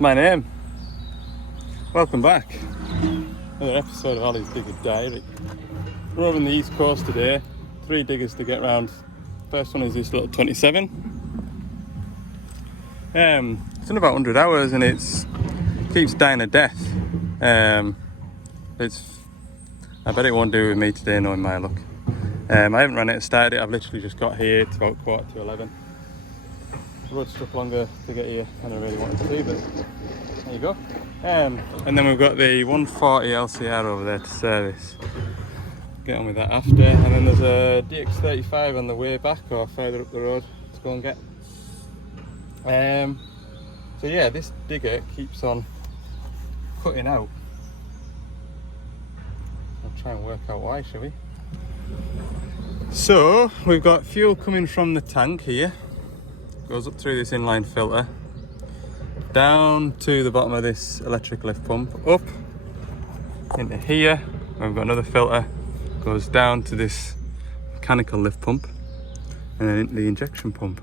my name. Welcome back. Another episode of Ollie's Digger Diary. We're over on the east coast today. 3 diggers to get round. First one is this little 27. It's done about 100 hours and it keeps dying a death. I bet it won't do with me today knowing my luck. I haven't run it, started it, I've literally just got here. It's about 11:15. The road took longer to get here than I really wanted to, but there you go. And then we've got the 140 LCR over there to service. Get on with that after. And then there's a DX35 on the way back or further up the road to go and get. So yeah, this digger keeps on cutting out. I'll try and work out why, shall we? So we've got fuel coming from the tank here, goes up through this inline filter, down to the bottom of this electric lift pump, up into here, and we've got another filter, goes down to this mechanical lift pump, and then into the injection pump.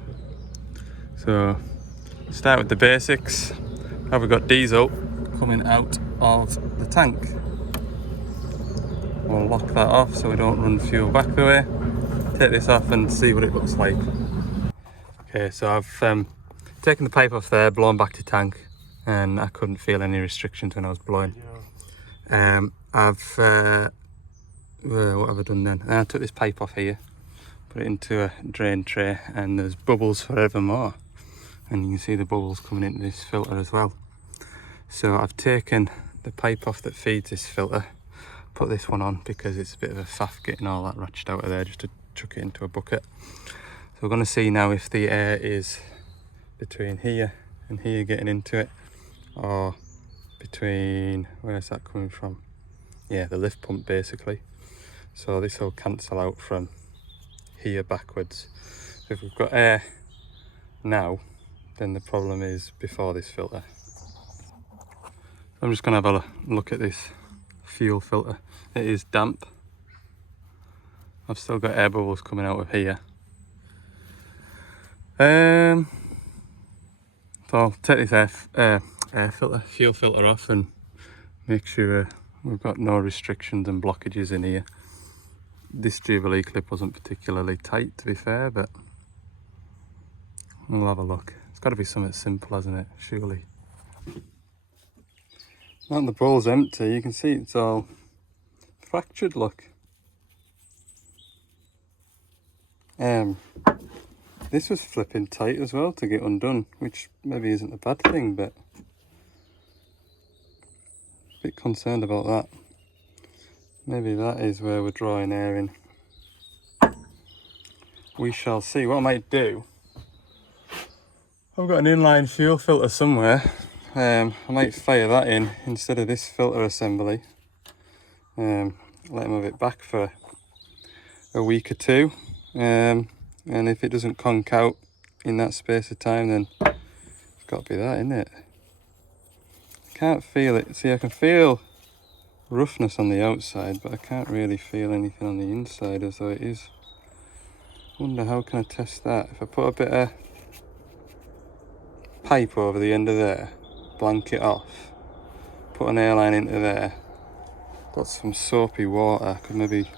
So start with the basics. How we've got diesel coming out of the tank. We'll lock that off so we don't run fuel back the way. Take this off and see what it looks like. Okay, so I've taken the pipe off there, blown back to tank, and I couldn't feel any restrictions when I was blowing. What have I done then? I took this pipe off here, put it into a drain tray, and there's bubbles forevermore. And you can see the bubbles coming into this filter as well. So I've taken the pipe off that feeds this filter, put this one on because it's a bit of a faff getting all that ratchet out of there just to chuck it into a bucket. So we're going to see now if the air is between here and here getting into it, or between, where's that coming from? Yeah, the lift pump basically. So this will cancel out from here backwards. So if we've got air now, then the problem is before this filter. I'm just going to have a look at this fuel filter. It is damp. I've still got air bubbles coming out of here. So I'll take this fuel filter off and make sure we've got no restrictions and blockages in here. This Jubilee clip wasn't particularly tight, to be fair, but we'll have a look. It's got to be something simple, hasn't it? Surely. Now the bowl's empty, you can see it's all fractured, look. This was flipping tight as well to get undone, which maybe isn't a bad thing, but a bit concerned about that. Maybe that is where we're drawing air in. We shall see. What I might do, I've got an inline fuel filter somewhere. I might fire that in instead of this filter assembly. Let them have it back for a week or two. And if it doesn't conk out in that space of time, then it's got to be that, isn't it? I can't feel it. See, I can feel roughness on the outside, but I can't really feel anything on the inside as though it is. Wonder how can I test that? If I put a bit of pipe over the end of there, blank it off, put an airline into there, got some soapy water, I could maybe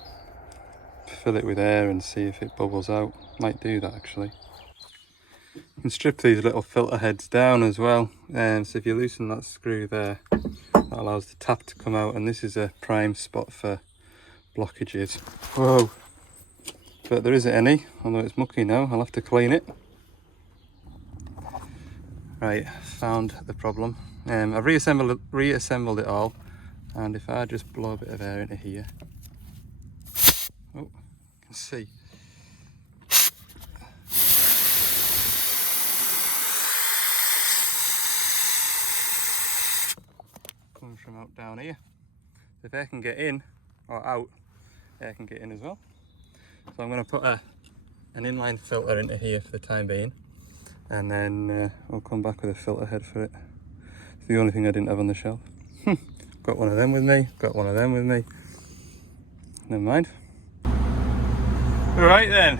fill it with air and see if it bubbles out. Might do that actually. You can strip these little filter heads down as well, so if you loosen that screw there, that allows the tap to come out, and this is a prime spot for blockages. Whoa, but there isn't any, although it's mucky now. I'll have to clean it. Right, found the problem. I've reassembled it all, and if I just blow a bit of air into here, oh, you can see. Coming from out down here. If air can get in or out, air can get in as well. So I'm going to put an inline filter into here for the time being, and then I'll come back with a filter head for it. It's the only thing I didn't have on the shelf. Got one of them with me, got one of them with me. Never mind. Right then,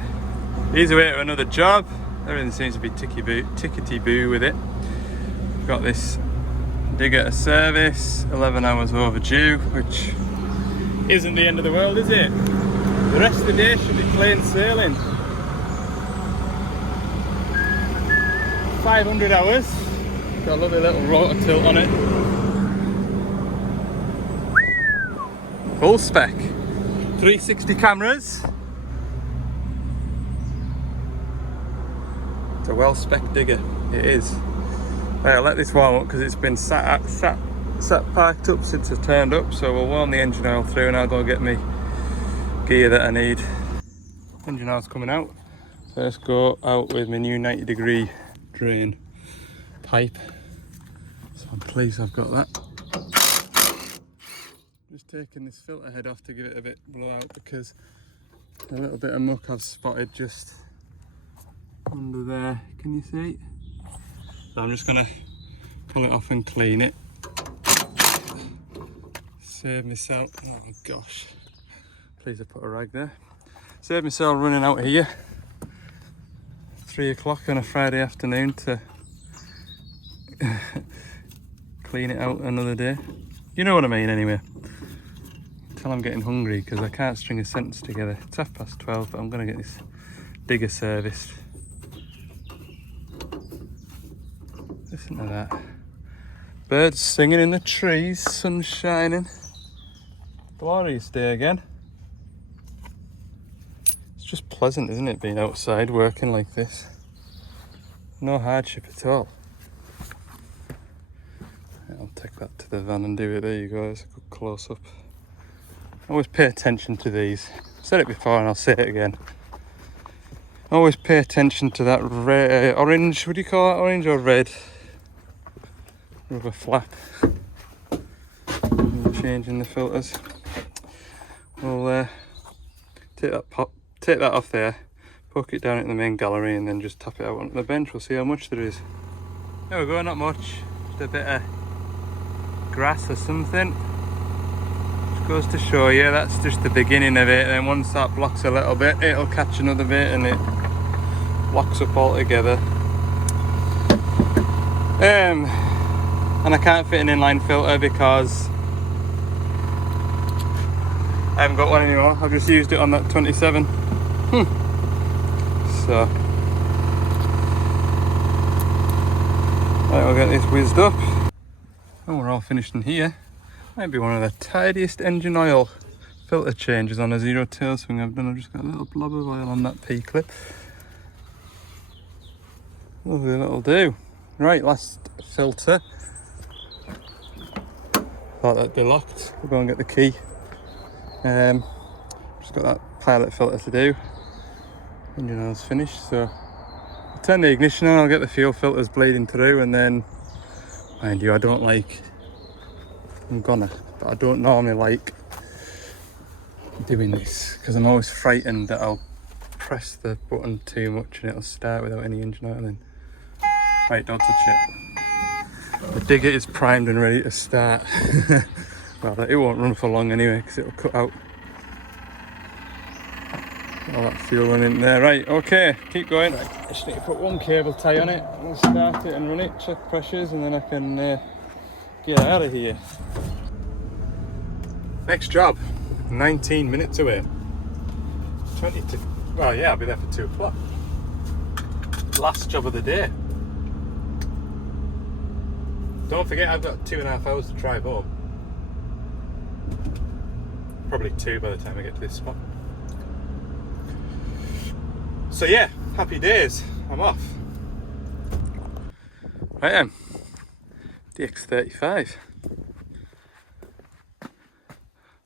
he's away to another job. Everything seems to be tickety-boo with it. Got this Dig at a service, 11 hours overdue, which isn't the end of the world, is it? The rest of the day should be plain sailing. 500 hours, got a lovely little rotor tilt on it. Full spec, 360 cameras. It's a well spec digger, it is. Right, I'll let this warm up because it's been sat parked up since I turned up, so we'll warm the engine oil through and I'll go get me gear that I need. Engine oil's coming out. First go out with my new 90-degree drain pipe. So I'm pleased I've got that. Just taking this filter head off to give it a bit blowout because a little bit of muck I've spotted just under there. Can you see? So I'm just gonna pull it off and clean it. Save myself, oh gosh. Please I put a rag there. Save myself running out here 3 o'clock on a Friday afternoon to clean it out another day. You know what I mean anyway. Until I'm getting hungry because I can't string a sentence together. It's 12:30, but I'm gonna get this digger serviced. Listen to that. Birds singing in the trees, sun shining. Glorious day again. It's just pleasant, isn't it, being outside working like this? No hardship at all. I'll take that to the van and do it. There you go, there's a good close up. Always pay attention to these. I've said it before and I'll say it again. Always pay attention to that red, orange, what do you call that, orange or red? Rubber flap. Changing the filters. We'll take that off there, poke it down into the main gallery and then just tap it out onto the bench. We'll see how much there is. There we go, not much. Just a bit of grass or something. Just goes to show you that's just the beginning of it. And then once that blocks a little bit, it'll catch another bit and it locks up all together. And I can't fit an inline filter because I haven't got one anymore. I've just used it on that 27. So right, we'll get this whizzed up. Oh, we're all finished in here. Might be one of the tidiest engine oil filter changes on a zero tail swing I've done. I've just got a little blob of oil on that P-clip. Lovely, that'll do. Right, last filter. Thought that'd be locked. We'll go and get the key. Just got that pilot filter to do. Engine oil's finished, so I'll turn the ignition on, I'll get the fuel filters bleeding through, and then, mind you, I don't normally like doing this because I'm always frightened that I'll press the button too much and it'll start without any engine oil in. Right, don't touch it. The digger is primed and ready to start. Well, it won't run for long anyway because it'll cut out all that fuel running there. Right, okay, keep going. Right, I just need to put one cable tie on it. We'll start it and run it, check pressures, and then I can get out of here. Next job, 19 minutes away. 20 to, well yeah, I'll be there for 2 o'clock. Last job of the day. Don't forget I've got 2.5 hours to drive home. Probably 2 by the time I get to this spot. So yeah, happy days. I'm off. I am. DX35.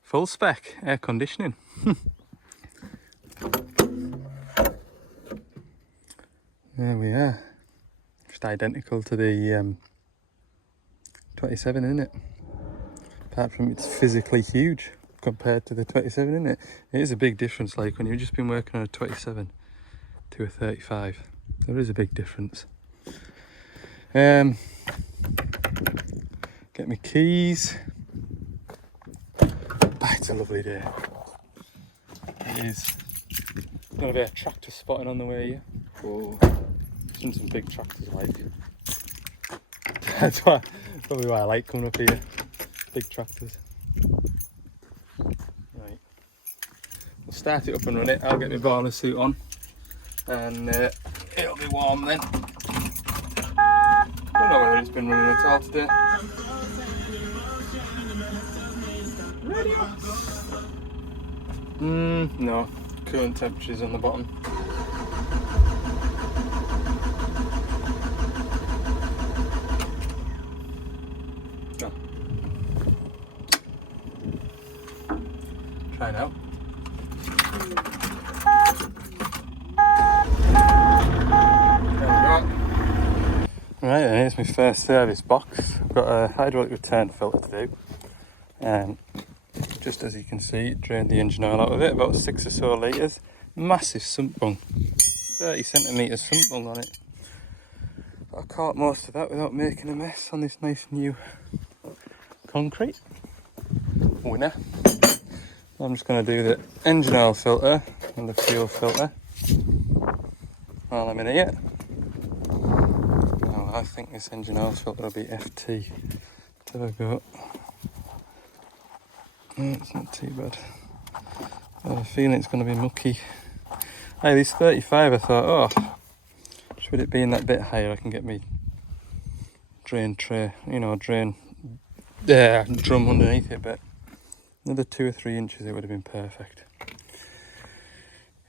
Full spec, air conditioning. There we are. Just identical to the 27, isn't it? Apart from it's physically huge compared to the 27, isn't it? It is a big difference, like when you've just been working on a 27 to a 35. There is a big difference. Get my keys. Ah, it's a lovely day. It is. Gonna be a tractor spotting on the way here. Oh, seen some big tractors like. That's Probably why I like coming up here. Big tractors. Right. We'll start it up and run it. I'll get my boiler suit on. And it'll be warm then. Don't know whether it's been running at all today. No. Coolant temperatures on the bottom. Go. Try now. Right then, it's my first service box. I've got a hydraulic return filter to do, and just as you can see, drained the engine oil out of it, about 6 or so litres. Massive sump bung, 30 centimetres sump bung on it. But I caught most of that without making a mess on this nice new concrete winner. I'm just going to do the engine oil filter and the fuel filter while I'm in here. I think this engine oil filter will be FT. Let's have a go. No, it's not too bad. I have a feeling it's going to be mucky. Hey, this 35, I thought, oh, should it be in that bit higher? I can get me drain tray, drain drum underneath it, but another 2 or 3 inches, it would have been perfect.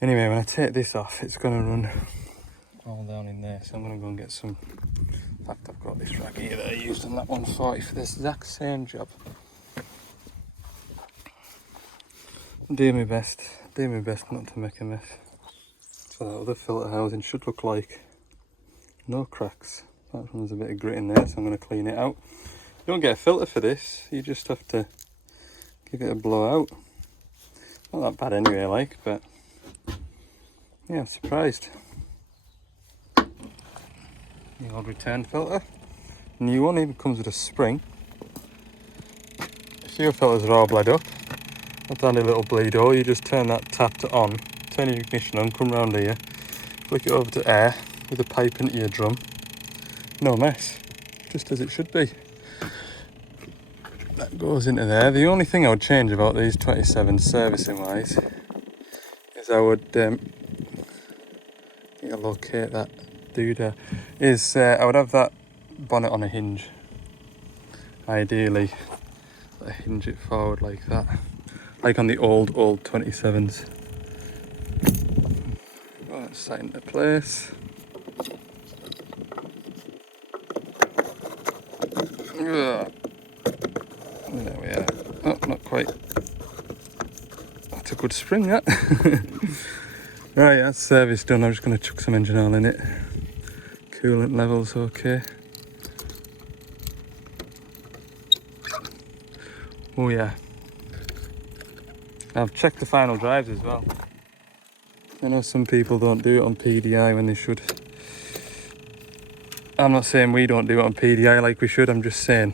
Anyway, when I take this off, it's going to run all down in there, so I'm going to go and get some. In fact, I've got this rag here that I used on that 140 for this exact same job. Do my best not to make a mess. So that other filter housing should look like no cracks. That one has a bit of grit in there, so I'm going to clean it out. You don't get a filter for this, you just have to give it a blow out. Not that bad anyway, but yeah, I'm surprised. The old return filter, new one, even comes with a spring. The fuel filters are all bled up. That's handy little bleed hole. You just turn that tap to on, turn your ignition on, come round here, flick it over to air with a pipe into your drum. No mess, just as it should be. That goes into there. The only thing I would change about these 27s servicing wise is I would locate that doodah. I would have that bonnet on a hinge. Ideally, I hinge it forward like that, like on the old 27s. Well, that's set into place. Ugh. There we are. Oh, not quite. That's a good spring, that. Right, that's service done. I'm just going to chuck some engine oil in it. Coolant levels okay. Oh yeah. I've checked the final drives as well. I know some people don't do it on PDI when they should. I'm not saying we don't do it on PDI like we should, I'm just saying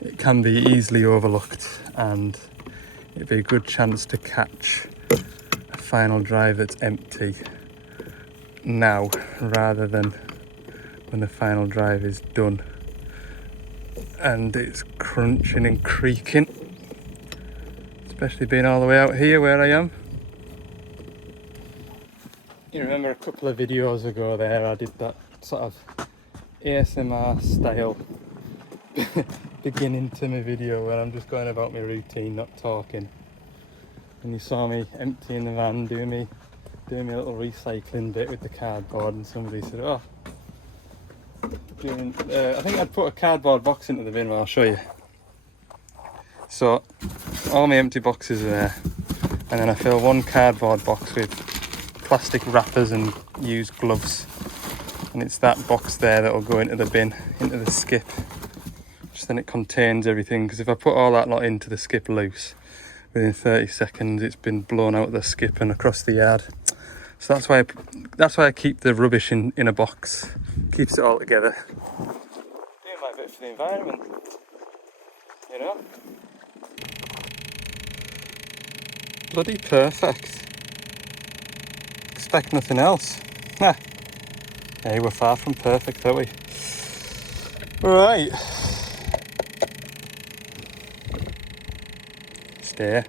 it can be easily overlooked and it'd be a good chance to catch a final drive that's empty now rather than when the final drive is done and it's crunching and creaking, especially being all the way out here where I am. You remember a couple of videos ago there I did that sort of ASMR style beginning to my video where I'm just going about my routine, not talking, and you saw me emptying the van, doing me a little recycling bit with the cardboard, and somebody said, oh, I think I'd put a cardboard box into the bin. Well, I'll show you. So all my empty boxes are there, and then I fill one cardboard box with plastic wrappers and used gloves, and it's that box there that will go into the bin, into the skip. Just then it contains everything, because if I put all that lot into the skip loose, within 30 seconds it's been blown out of the skip and across the yard. So that's why I keep the rubbish in a box. Keeps it all together. Doing my bit for the environment, you know. Bloody perfect. Expect nothing else. Nah. Hey, we're far from perfect, are we? Right. day.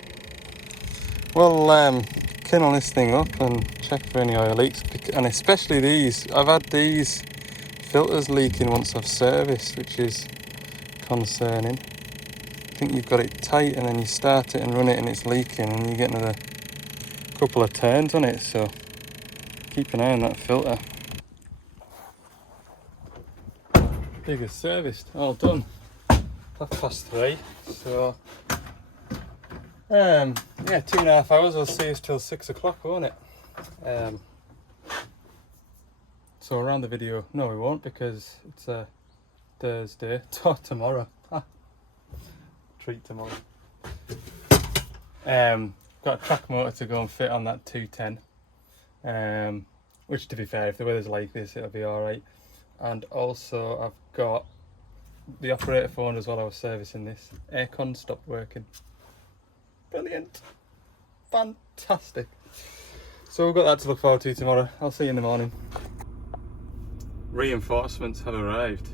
We'll kindle this thing up and check for any oil leaks, and especially these. I've had these filters leaking once I've serviced, which is concerning. I think you've got it tight and then you start it and run it and it's leaking and you get another couple of turns on it, so keep an eye on that filter. Digger serviced, all done. 3:30, so yeah, 2.5 hours. I'll see us till 6 o'clock, won't it? So around the video, no we won't, because it's a Thursday. Tomorrow. Treat tomorrow. Got a track motor to go and fit on that 210, which, to be fair, if the weather's like this, it'll be all right. And also I've got the operator phone as well. I was servicing this. Aircon stopped working. Brilliant, fantastic. So we've got that to look forward to tomorrow. I'll see you in the morning. Reinforcements have arrived.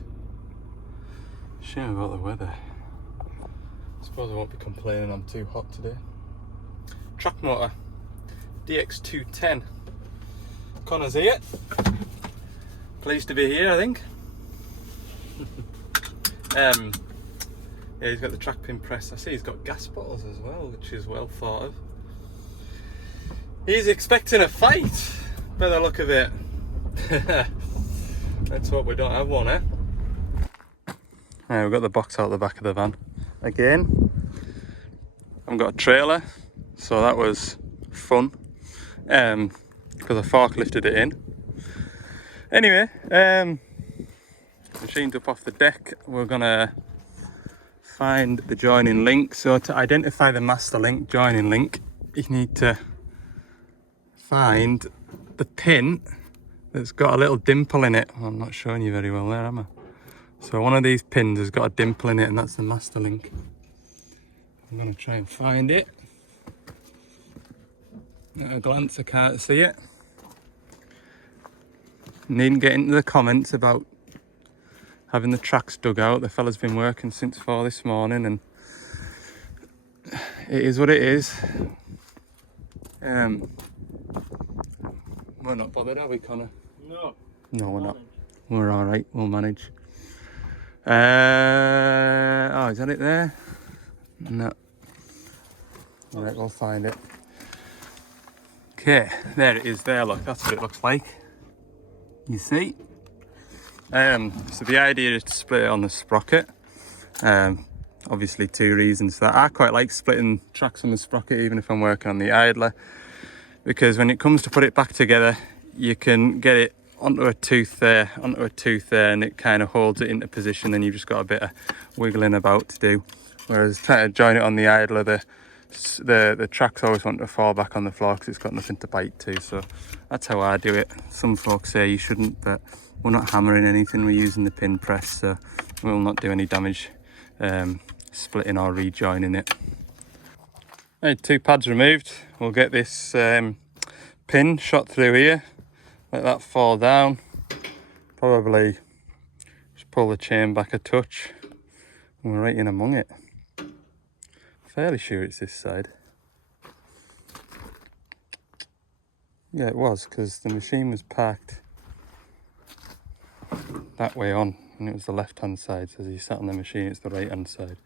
Shame about the weather. I suppose I won't be complaining I'm too hot today. Track motor, DX210. Connor's here. Pleased to be here, I think. Yeah, he's got the track pin press. I see he's got gas bottles as well, which is well thought of. He's expecting a fight, by the look of it. Let's hope we don't have one, eh? Right, we've got the box out the back of the van again. I've got a trailer, so that was fun, because I forklifted it in. Anyway, machine's up off the deck. We're gonna find the joining link. So to identify the master link, joining link, you need to find the pin that's got a little dimple in it. I'm not showing you very well there, am I? So one of these pins has got a dimple in it, and that's the master link. I'm gonna try and find it. At a glance, I can't see it. Needn't get into the comments about having the tracks dug out. The fella's been working since 4 this morning, and it is what it is. We're not bothered, are we, Connor? No. No, we're not. We're all right. We'll manage. Oh, is that it there? No. All right, we'll find it. Okay, there it is there, look. That's what it looks like. You see? So the idea is to split it on the sprocket. Obviously 2 reasons for that. I quite like splitting tracks on the sprocket, even if I'm working on the idler, because when it comes to put it back together, you can get it onto a tooth there, and it kind of holds it into position, and you've just got a bit of wiggling about to do. Whereas trying to join it on the idler, the tracks always want to fall back on the floor because it's got nothing to bite to. So that's how I do it. Some folks say you shouldn't, but we're not hammering anything. We're using the pin press, so we'll not do any damage splitting or rejoining it. Right, 2 pads removed. We'll get this pin shot through here. Let that fall down. Probably just pull the chain back a touch. And we're right in among it. Fairly sure it's this side. Yeah, it was, because the machine was parked that way on, and it was the left-hand side. So as you sat on the machine, it's the right-hand side.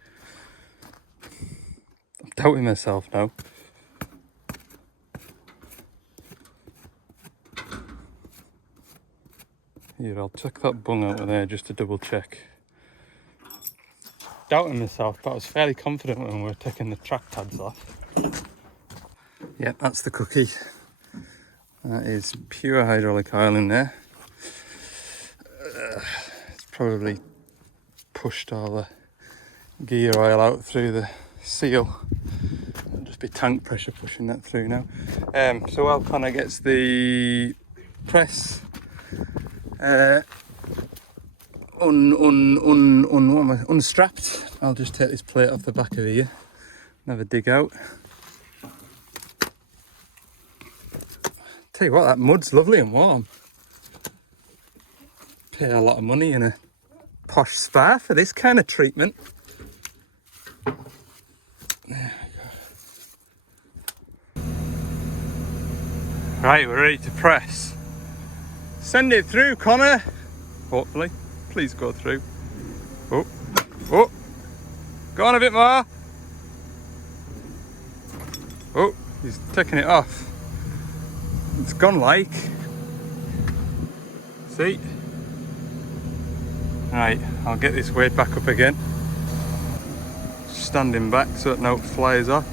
I'm doubting myself now. Here, I'll check that bung out of there just to double check. Doubting myself, but I was fairly confident when we were taking the track pads off. Yeah, that's the cookie. That is pure hydraulic oil in there. It's probably pushed all the gear oil out through the seal. It'll just be tank pressure pushing that through now. So while Connor gets the press unstrapped, I'll just take this plate off the back of here and have a dig out. Tell you what, that mud's lovely and warm. Pay a lot of money in a posh spa for this kind of treatment. There we go. Right, we're ready to press. Send it through, Connor. Hopefully. Please go through. Oh, oh. Go on a bit more. Oh, he's taking it off. It's gone like. See? Right, I'll get this weight back up again. Standing back so that no flies off.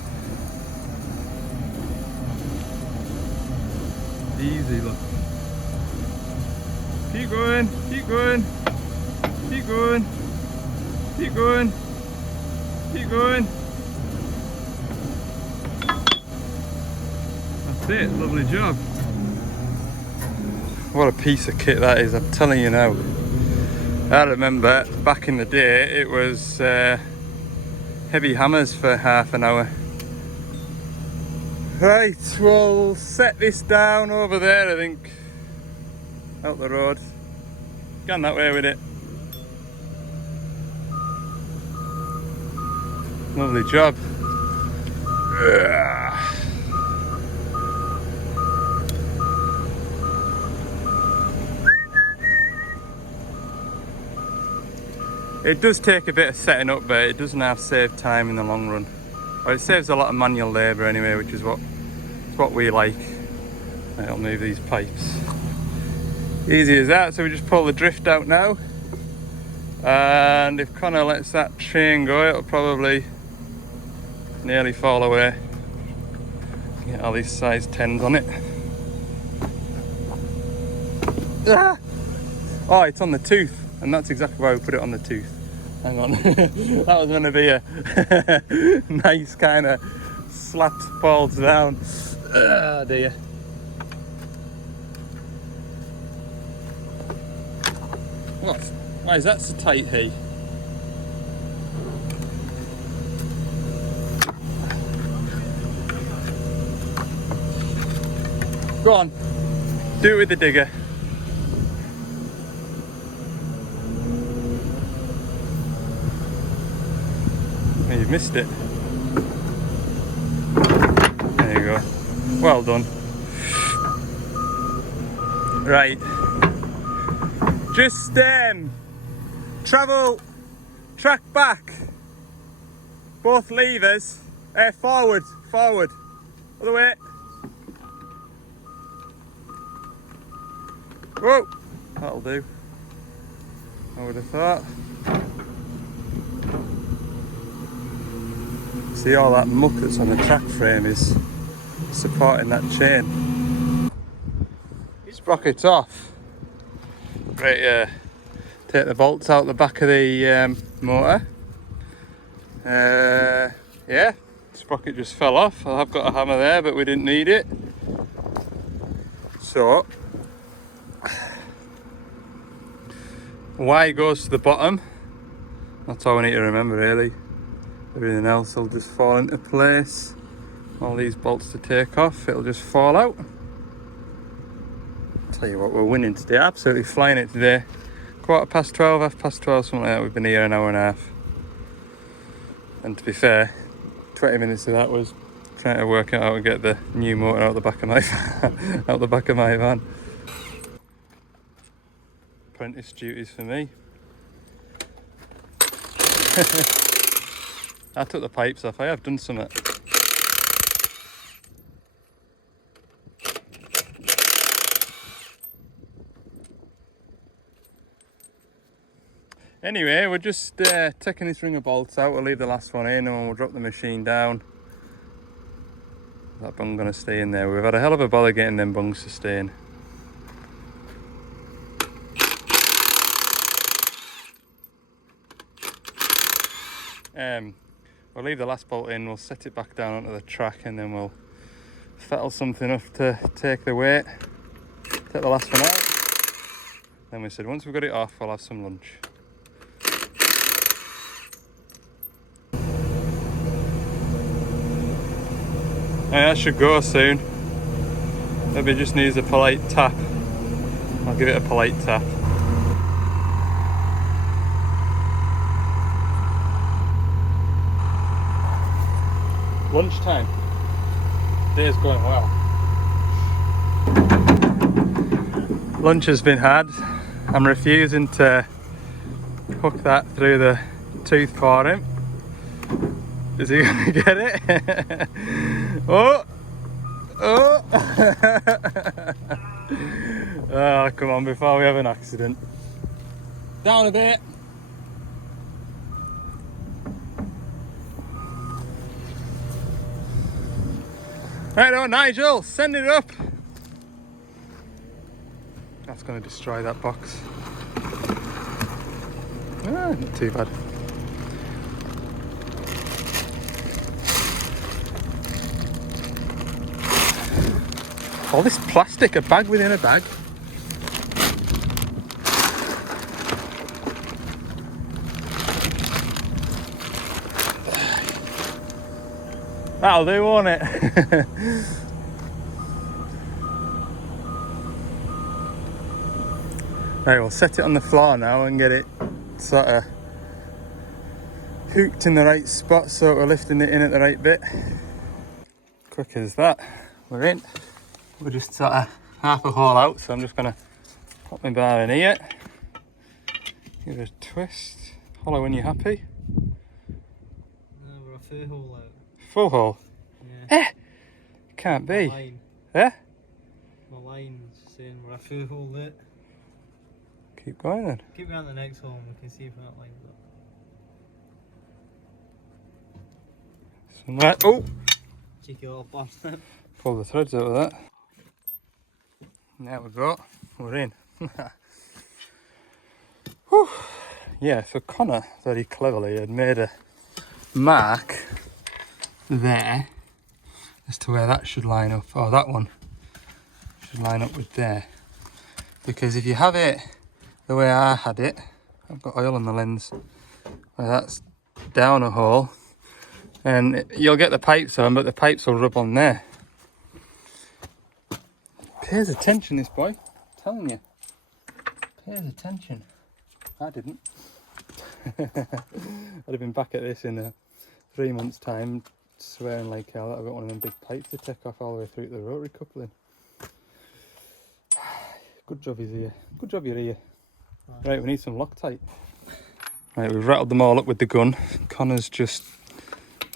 Easy, look. Keep going, keep going, keep going, keep going, keep going. That's it, lovely job. What a piece of kit that is, I'm telling you now. I remember back in the day it was heavy hammers for half an hour. Right, we'll set this down over there, I think. Out the road. Gone that way with it. Lovely job. It does take a bit of setting up, but it doesn't have save time in the long run. Or it saves a lot of manual labour anyway, which is what we like. I'll move these pipes. Easy as that, so we just pull the drift out now. And if Connor lets that chain go, it'll probably nearly fall away. Get all these size 10s on it. Ah! Oh, it's on the tooth, and that's exactly why we put it on the tooth. Hang on. That was going to be a nice kind of slapped falls down. Ah, dear. What? Why is that so tight, hey? Go on. Do it with the digger. You've missed it. There you go. Well done. Right. Just travel track back. Both levers. Forward. Other way. Whoa. That'll do. I would have thought. See, all that muck that's on the track frame is supporting that chain. Sprocket off. Right, take the bolts out the back of the motor. Yeah, sprocket just fell off. I have got a hammer there, but we didn't need it. So, Y goes to the bottom. That's all we need to remember, really. Everything else will just fall into place. All these bolts to take off, it'll just fall out. Tell you what, we're winning today, absolutely flying it today. 12:15, 12:30, something like that. We've been here an hour and a half. And to be fair, 20 minutes of that was trying to work out how to get the new motor out the back of my out the back of my van. Apprentice duties for me. I took the pipes off. I have done something. Anyway, we're just taking this ring of bolts out. We'll leave the last one in and then we'll drop the machine down. That bung gonna stay in there. We've had a hell of a bother getting them bungs to stay in. We'll leave the last bolt in, we'll set it back down onto the track and then we'll fettle something up to take the weight. Take the last one out. Then we said once we've got it off, we'll have some lunch. Yeah, that should go soon. Maybe just needs a polite tap. I'll give it a polite tap. Lunchtime. Day's going well. Lunch has been had. I'm refusing to hook that through the tooth for him. Is he gonna get it? Oh! Oh! Oh, come on, before we have an accident. Down a bit. Right on, Nigel, send it up. That's going to destroy that box. Ah, not too bad. All this plastic, a bag within a bag. That'll do, won't it? Right, we'll set it on the floor now and get it sort of hooked in the right spot so we're lifting it in at the right bit. Quick as that, we're in. We're just sort of half a hole out, so I'm just going to pop my bar in here. Give it a twist. Hollow when you're happy. No, we're a full hole out. Full hole? Yeah. Eh! Can't be. My line. Eh? My line's saying we're a full hole out. Keep going then. Keep going to the next hole and we can see if that line's up. Somewhere. Oh! Cheeky little bastard. Pull the threads out of that. There we go. We're in. Whew. Yeah, so Connor very cleverly had made a mark there as to where that should line up, or that one should line up with there. Because if you have it the way I had it, I've got oil on the lens, where that's down a hole, and you'll get the pipes on, but the pipes will rub on there. Pays attention, this boy, I'm telling you. Pays attention. I didn't. I'd have been back at this in 3 months' time, swearing like hell that I've got one of them big pipes to take off all the way through to the rotary coupling. Good job he's here. Good job you're here. Right, we need some Loctite. Right, we've rattled them all up with the gun. Connor's just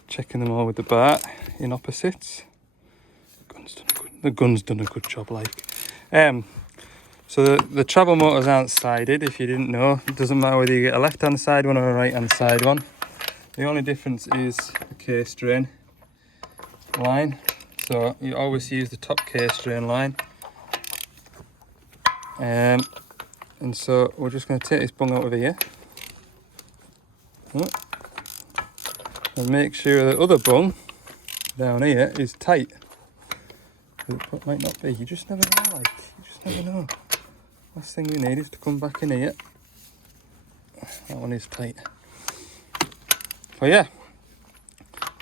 checking them all with the bar in opposites. The gun's done a good job, like. So the travel motors aren't sided, if you didn't know. It doesn't matter whether you get a left-hand side one or a right-hand side one. The only difference is the case drain line. So you always use the top case drain line. And so we're just going to take this bung out of here. And make sure the other bung down here is tight. It might not be, you just never know, like, you just never know. Last thing we need is to come back in here. That one is tight. But yeah,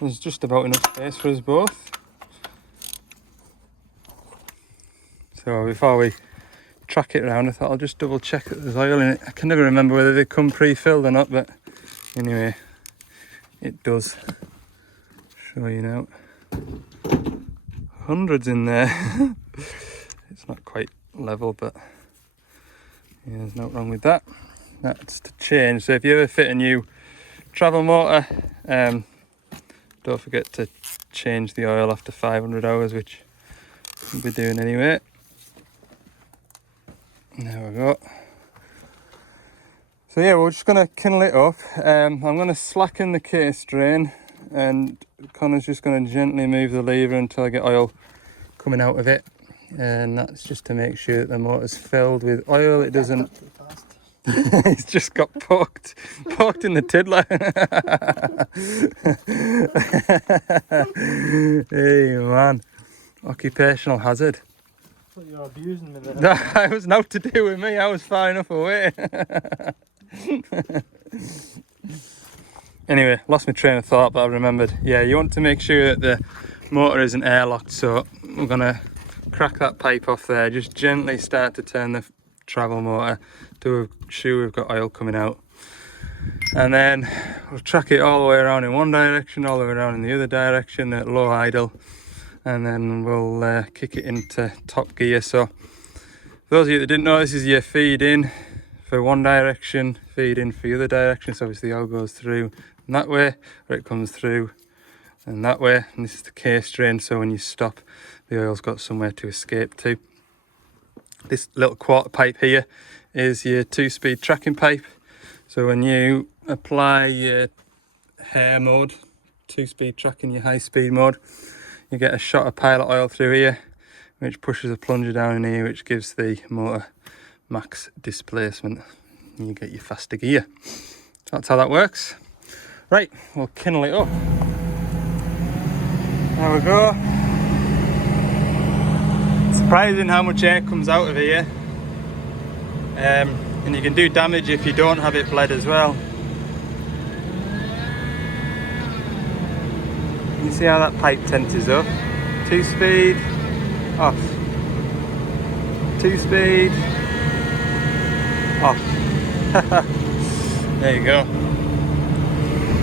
there's just about enough space for us both. So before we track it around, I thought I'll just double check that there's oil in it. I can never remember whether they come pre-filled or not, but anyway, it does. Show you now. Hundreds in there. It's not quite level, but yeah, there's nothing wrong with that. That's to change. So if you ever fit a new travel motor, don't forget to change the oil after 500 hours, which we'll be doing anyway. There we go. So yeah, we're just going to kindle it up. I'm going to slacken the case drain, and Connor's just going to gently move the lever until I get oil coming out of it. And that's just to make sure that the motor's filled with oil. It doesn't... He's just got poked in the tiddler. Hey man, occupational hazard. I thought you were abusing me there. No, it was not to do with me. I was far enough away. Anyway, lost my train of thought, but I remembered. Yeah, you want to make sure that the motor isn't airlocked, so we're gonna crack that pipe off there. Just gently start to turn the travel motor to ensure we've got oil coming out, and then we'll track it all the way around in one direction, all the way around in the other direction at low idle, and then we'll kick it into top gear. So those of you that didn't know, this is your feed in for one direction, feed in for the other direction. So obviously the oil goes through and that way, or it comes through and that way. And this is the case drain, so when you stop, the oil's got somewhere to escape to. This little quarter pipe here is your 2-speed tracking pipe. So when you apply your hare mode, 2-speed tracking, your high speed mode, you get a shot of pilot oil through here, which pushes a plunger down in here, which gives the motor max displacement, and you get your faster gear. So that's how that works. Right, we'll kindle it up. There we go. Surprising how much air comes out of here. And you can do damage if you don't have it bled as well. You see how that pipe tenses up? 2-speed, off. 2-speed, off. There you go.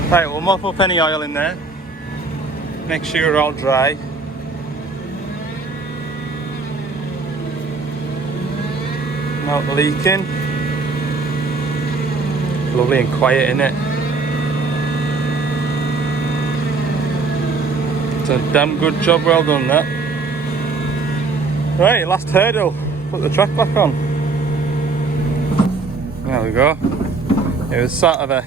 Right, we'll mop up any oil in there. Make sure you're all dry. Not leaking. Lovely and quiet, isn't it? It's a damn good job, well done that. Right, last hurdle. Put the track back on. There we go. It was sort of a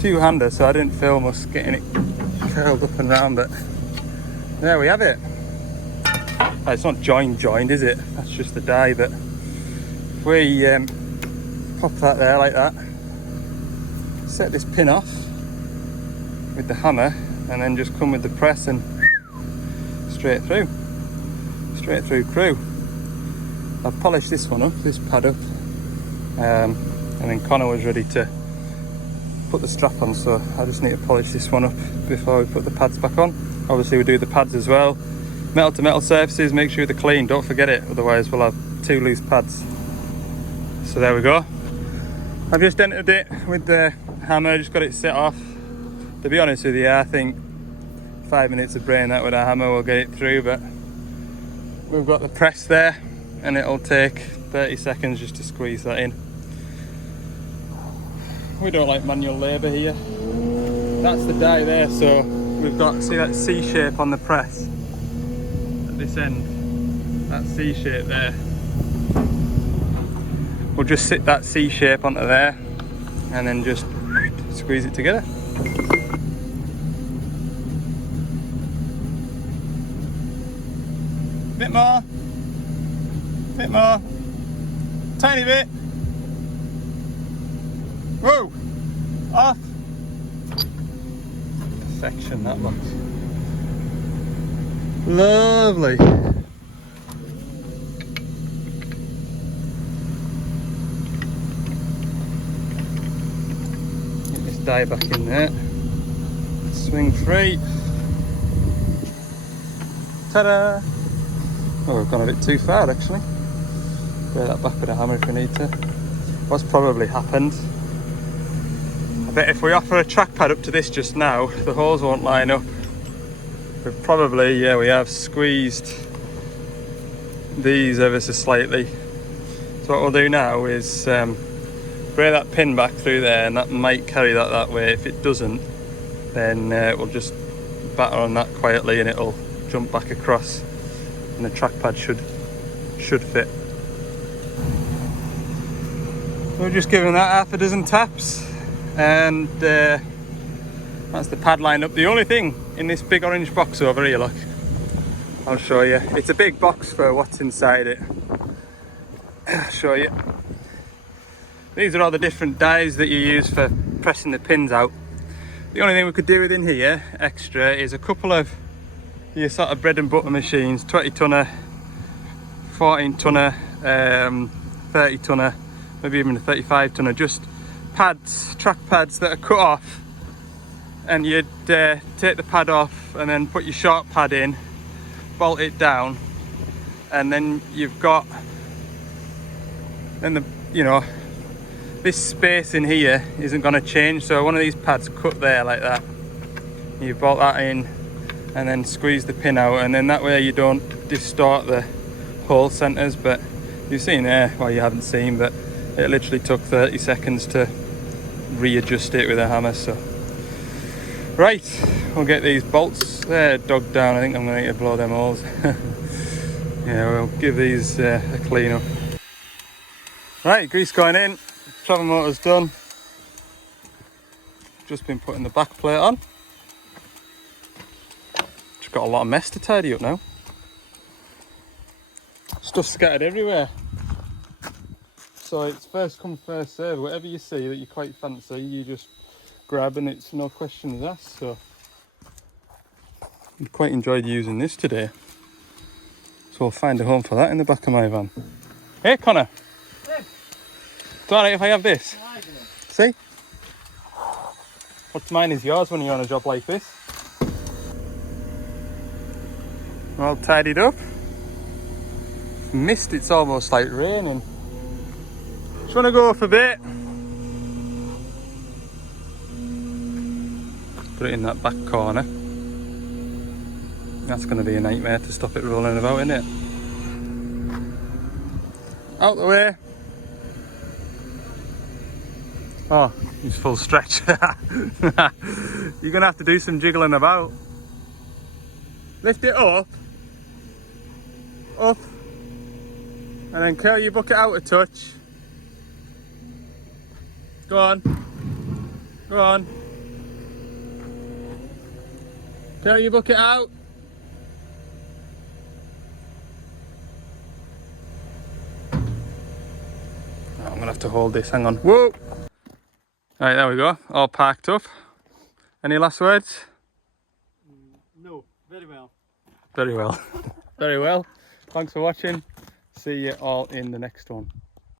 two-hander, so I didn't film us getting it curled up and round, but there we have it. It's not joined, is it? That's just the die, but if we pop that there like that, set this pin off with the hammer, and then just come with the press and straight through crew. I've polished this one up, this pad up, and then Connor was ready to put the strap on, so I just need to polish this one up before we put the pads back on. Obviously we do the pads as well. Metal to metal surfaces, make sure they're clean, don't forget it, otherwise we'll have 2 loose pads. So there we go. I've just entered it with the hammer, just got it set off. To be honest with you, I think 5 minutes of brain that with a hammer will get it through, but we've got the press there and it'll take 30 seconds just to squeeze that in. We don't like manual labour here. That's the die there, so we've got, see that C shape on the press at this end, that C shape there. We'll just sit that C shape onto there and then just squeeze it together. Bit more, tiny bit. Whoa, off. Perfection, that looks lovely. Get this die back in there. Swing free. Ta-da! Oh, we've gone a bit too far actually. Bear that back with a hammer if we need to. What's probably happened, I bet if we offer a track pad up to this just now, the holes won't line up. We've probably, yeah, we have squeezed these ever so slightly. So what we'll do now is bring that pin back through there, and that might carry that way. If it doesn't, then we'll just batter on that quietly and it'll jump back across, and the track pad should fit. We're just giving that half a dozen taps, and that's the pad lined up. The only thing in this big orange box over here, look, I'll show you. It's a big box for what's inside it. I'll show you. These are all the different dies that you use for pressing the pins out. The only thing we could do within here extra is a couple of your sort of bread and butter machines, 20 tonner, 14 tonner, 30 tonner, maybe even a 35 tonner, just pads, track pads that are cut off, and you'd take the pad off and then put your short pad in, bolt it down, and then you've got, then this space in here isn't going to change. So one of these pads cut there like that, you bolt that in and then squeeze the pin out, and then that way you don't distort the hole centers. But You've seen there, well you haven't seen, but it literally took 30 seconds to readjust it with a hammer. So right, we'll get these bolts there dug down. I think I'm going to need to blow them holes. Yeah, we'll give these a clean up. Right, grease going in, travel motor's done. Just been putting the back plate on. Just got a lot of mess to tidy up now. Stuff scattered everywhere. So it's first come first serve. Whatever you see that you quite fancy, you just grab, and it's no questions asked. So I quite enjoyed using this today. So I'll find a home for that in the back of my van. Hey Connor, it's alright if I have this. See? What's mine is yours when you're on a job like this. All tidied up. Mist, it's almost like raining. Just want to go off a bit. Put it in that back corner. That's going to be a nightmare to stop it rolling about, isn't it? Out the way. Oh, he's full stretch. You're going to have to do some jiggling about. Lift it up. Up. And then curl your bucket out a touch. Go on. Go on. Curl your bucket out. Oh, I'm going to have to hold this. Hang on. Whoa. Right, there we go. All parked up. Any last words? No, very well. Very well. Very well. Thanks for watching. See you all in the next one.